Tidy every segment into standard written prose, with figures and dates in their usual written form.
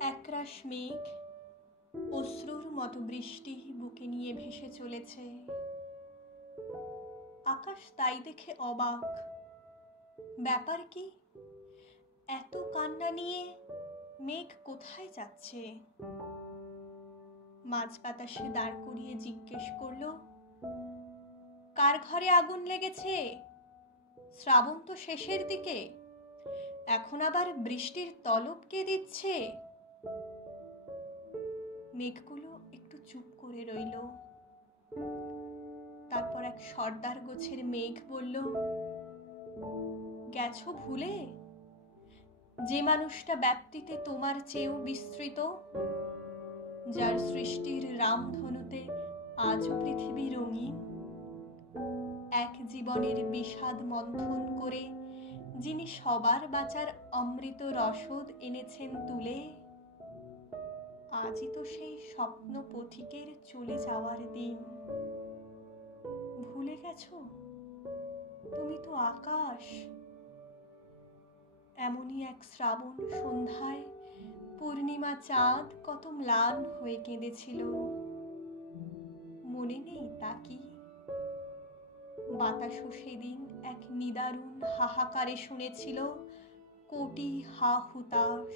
একরাশ মেঘ অশ্রুর মতো বৃষ্টি বুকে নিয়ে ভেসে চলেছে। আকাশ তাই দেখে অবাক। ব্যাপার কি? এত কান্না নিয়ে মেঘ কোথায় যাচ্ছে? মাঝ বাতাসে দাঁড় করিয়ে জিজ্ঞেস করল, কার ঘরে আগুন লেগেছে? শ্রাবণ তো শেষের দিকে, এখন আবার বৃষ্টির তলব কে দিচ্ছে? মেঘগুলো একটু চুপ করে রইল। তারপর এক সর্দার গোছের মেঘ বলল, গেছো ভুলে? যে মানুষটা ব্যাপ্তিতে তোমার চেয়েও বিস্তৃত, যার সৃষ্টির রামধনুতে আজও পৃথিবী রঙিন, এক জীবনের বিষাদ মন্থন করে যিনি সবার বাঁচার অমৃত রসদ এনেছেন তুলে, আজই তো সেই স্বপ্ন পথিকের চলে যাওয়ার দিন। ভুলে গেছো? তুমি তো আকাশ। এমনই এক শ্রাবণ সন্ধ্যায় পূর্ণিমা চাঁদ কত ম্লান হয়ে কেঁদেছিল, মনে নেই তা কি? বাতাসও সেদিন এক নিদারুণ হাহাকারে শুনেছিল কোটি হা হুতাশ।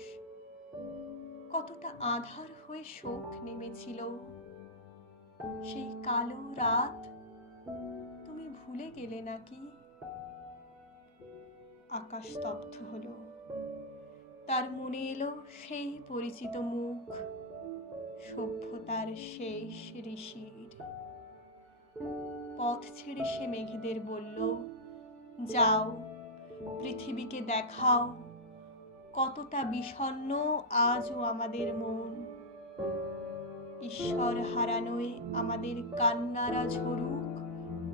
কতটা আঁধার হয়ে শোক নেমেছিল। সেই কালো রাত তুমি ভুলে গেলে নাকি? আকাশ স্তব্ধ হলো। তার মনে এলো সেই পরিচিত মুখ, সভ্যতার শেষ ঋষির। পথ ছেড়ে সে মেঘেদের বলল, যাও, পৃথিবীকে দেখাও কতটা বিষণ্ণ আজও আমাদের মন। ঈশ্বর হারানোয় আমাদের কান্নারা ঝরুক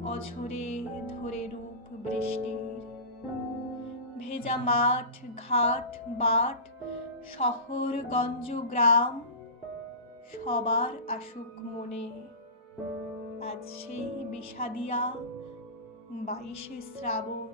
অঝরে ধরে রূপ বৃষ্টির। ভেজা মাঠ ঘাট বাট শহর গঞ্জ গ্রাম সবার আসুক মনে আজ সেই বিষাদিয়া 22শে শ্রাবণ।